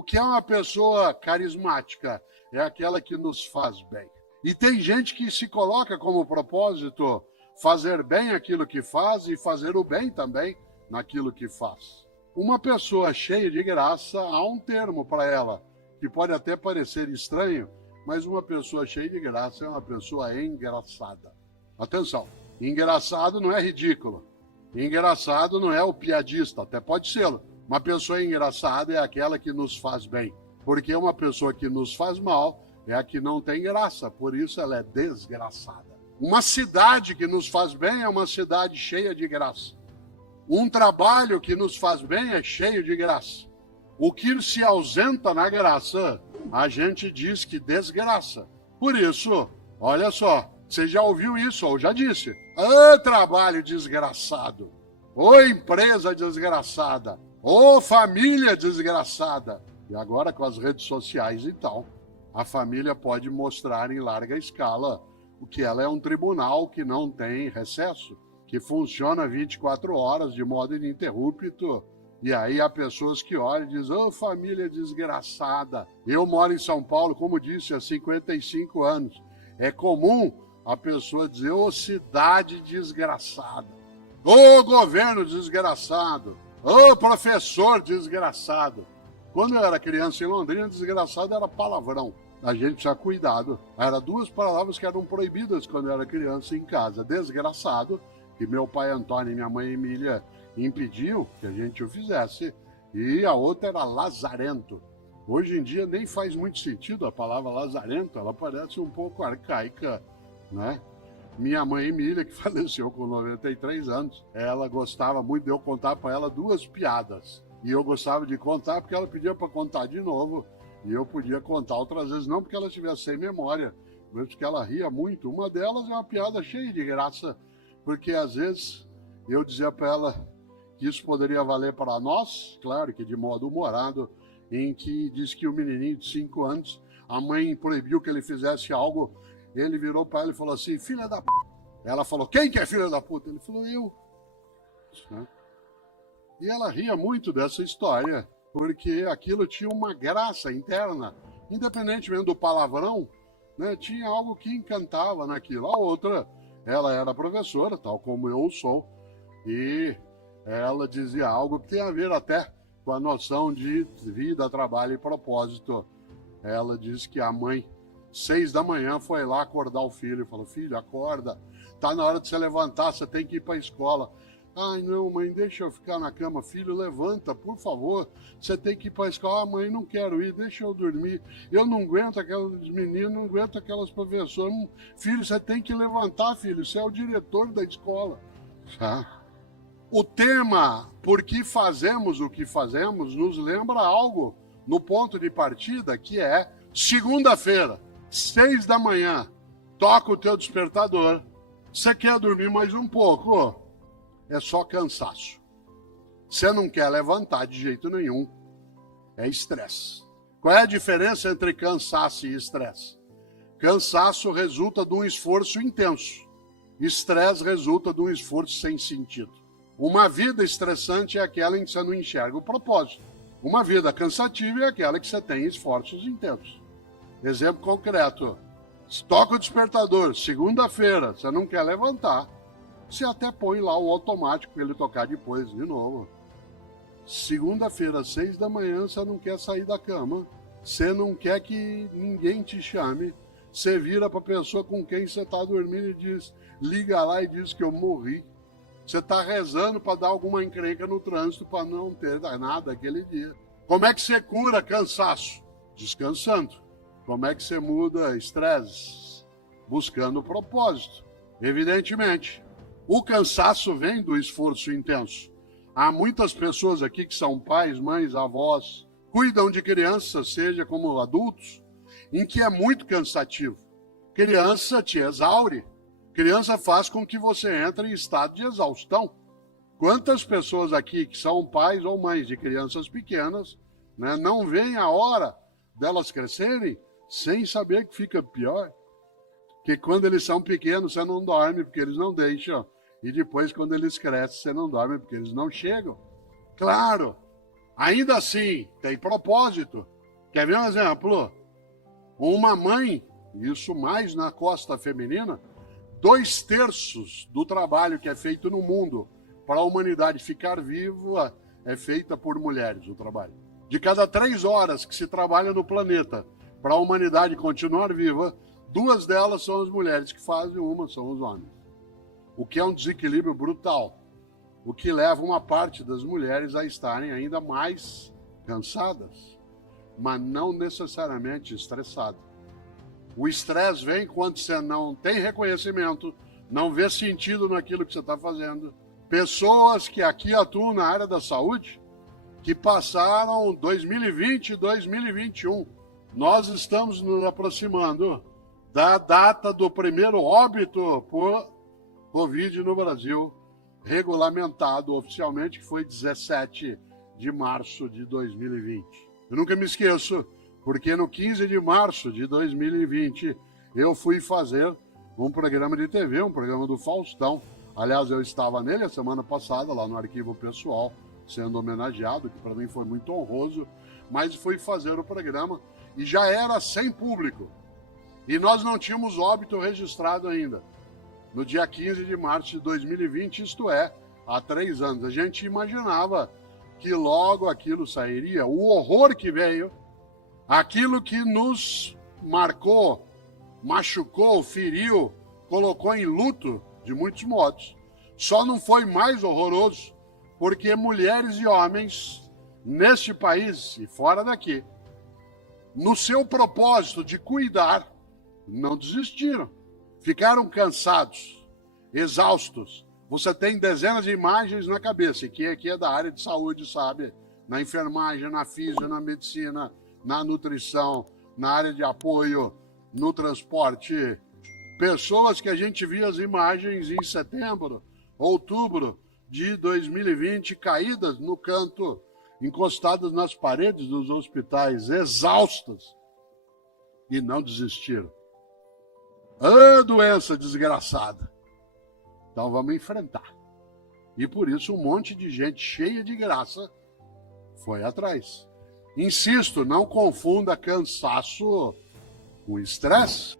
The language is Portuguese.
O que é uma pessoa carismática? É aquela que nos faz bem. E tem gente que se coloca como propósito fazer bem aquilo que faz e fazer o bem também naquilo que faz. Uma pessoa cheia de graça, há um termo para ela, que pode até parecer estranho, mas uma pessoa cheia de graça é uma pessoa engraçada. Atenção, engraçado não é ridículo. Engraçado não é o piadista, até pode ser. Uma pessoa engraçada é aquela que nos faz bem, porque uma pessoa que nos faz mal é a que não tem graça, por isso ela é desgraçada. Uma cidade que nos faz bem é uma cidade cheia de graça. Um trabalho que nos faz bem é cheio de graça. O que se ausenta na graça, a gente diz que desgraça. Por isso, olha só, você já ouviu isso, ou já disse. Ô trabalho desgraçado, ô empresa desgraçada, ô família desgraçada. E agora com as redes sociais e tal, a família pode mostrar em larga escala o que ela é um tribunal que não tem recesso, que funciona 24 horas de modo ininterrupto. E aí há pessoas que olham e dizem, ô família desgraçada. Eu moro em São Paulo, como disse, há 55 anos. É comum a pessoa dizer, ô cidade desgraçada, ô governo desgraçado, ô professor desgraçado. Quando eu era criança em Londrina, desgraçado era palavrão. A gente precisa cuidado. Eram duas palavras que eram proibidas quando eu era criança em casa. Desgraçado, que meu pai Antônio e minha mãe Emília impediu que a gente o fizesse, e a outra era lazarento. Hoje em dia nem faz muito sentido a palavra lazarento, ela parece um pouco arcaica, né? Minha mãe Emília, que faleceu com 93 anos, ela gostava muito de eu contar para ela duas piadas. E eu gostava de contar porque ela pedia para contar de novo, e eu podia contar outras vezes, não porque ela estivesse sem memória, mas porque ela ria muito. Uma delas é uma piada cheia de graça, porque às vezes eu dizia para ela que isso poderia valer para nós, claro que de modo humorado, em que diz que o menininho de 5 anos, a mãe proibiu que ele fizesse algo, ele virou para ela e falou assim, filha da p***. Ela falou, quem que é filha da puta? Ele falou, eu. E ela ria muito dessa história, porque aquilo tinha uma graça interna, independentemente do palavrão, né, tinha algo que encantava naquilo. A outra, ela era professora, tal como eu sou, e ela dizia algo que tem a ver até com a noção de vida, trabalho e propósito. Ela disse que a mãe, 6 da manhã, foi lá acordar o filho e falou, filho, acorda, tá na hora de você levantar, você tem que ir para a escola. Ai, não, mãe, deixa eu ficar na cama. Filho, levanta, por favor. Você tem que ir para a escola. Ah, mãe, não quero ir, deixa eu dormir. Eu não aguento aquelas meninas, não aguento aquelas professoras. Filho, você tem que levantar, filho. Você é o diretor da escola. Tá? O tema por que fazemos o que fazemos nos lembra algo no ponto de partida, que é segunda-feira, 6 da manhã. Toca o teu despertador. Você quer dormir mais um pouco? É só cansaço. Você não quer levantar de jeito nenhum. É estresse. Qual é a diferença entre cansaço e estresse? Cansaço resulta de um esforço intenso. Estresse resulta de um esforço sem sentido. Uma vida estressante é aquela em que você não enxerga o propósito. Uma vida cansativa é aquela que você tem esforços intensos. Exemplo concreto. Toca o despertador, segunda-feira, você não quer levantar. Você até põe lá o automático para ele tocar depois, de novo. Segunda-feira, 6 da manhã, você não quer sair da cama. Você não quer que ninguém te chame. Você vira para a pessoa com quem você está dormindo e diz, liga lá e diz que eu morri. Você está rezando para dar alguma encrenca no trânsito para não ter nada aquele dia. Como é que você cura cansaço? Descansando. Como é que você muda estresse? Buscando propósito. Evidentemente. O cansaço vem do esforço intenso. Há muitas pessoas aqui que são pais, mães, avós, cuidam de crianças, seja como adultos, em que é muito cansativo. Criança te exaure. Criança faz com que você entre em estado de exaustão. Quantas pessoas aqui que são pais ou mães de crianças pequenas, né, não veem a hora delas crescerem sem saber que fica pior? Que quando eles são pequenos você não dorme porque eles não deixam. E depois, quando eles crescem, você não dorme porque eles não chegam. Claro, Ainda assim, tem propósito. Quer ver um exemplo? Uma mãe, isso mais na costa feminina, 2/3 do trabalho que é feito no mundo para a humanidade ficar viva é feita por mulheres, o trabalho. De cada 3 horas que se trabalha no planeta para a humanidade continuar viva, 2 delas são as mulheres que fazem, uma são os homens. O que é um desequilíbrio brutal. O que leva uma parte das mulheres a estarem ainda mais cansadas, mas não necessariamente estressadas. O estresse vem quando você não tem reconhecimento, não vê sentido naquilo que você está fazendo. Pessoas que aqui atuam na área da saúde, que passaram 2020 e 2021. Nós estamos nos aproximando da data do primeiro óbito por Covid no Brasil, regulamentado oficialmente, que foi 17 de março de 2020. Eu nunca me esqueço, porque no 15 de março de 2020 eu fui fazer um programa de TV, um programa do Faustão. Aliás, eu estava nele a semana passada, lá no Arquivo Pessoal, sendo homenageado, que para mim foi muito honroso, mas fui fazer o programa e já era sem público. E nós não tínhamos óbito registrado ainda. No dia 15 de março de 2020, isto é, há 3 anos. A gente imaginava que logo aquilo sairia, o horror que veio, aquilo que nos marcou, machucou, feriu, colocou em luto de muitos modos. Só não foi mais horroroso porque mulheres e homens neste país e fora daqui, no seu propósito de cuidar, não desistiram. Ficaram cansados, exaustos. Você tem dezenas de imagens na cabeça, e quem aqui é da área de saúde sabe, na enfermagem, na física, na medicina, na nutrição, na área de apoio, no transporte. Pessoas que a gente via as imagens em setembro, outubro de 2020, caídas no canto, encostadas nas paredes dos hospitais, exaustas, e não desistiram. Ah, doença desgraçada. Então vamos enfrentar. E por isso um monte de gente cheia de graça foi atrás. Insisto, não confunda cansaço com estresse.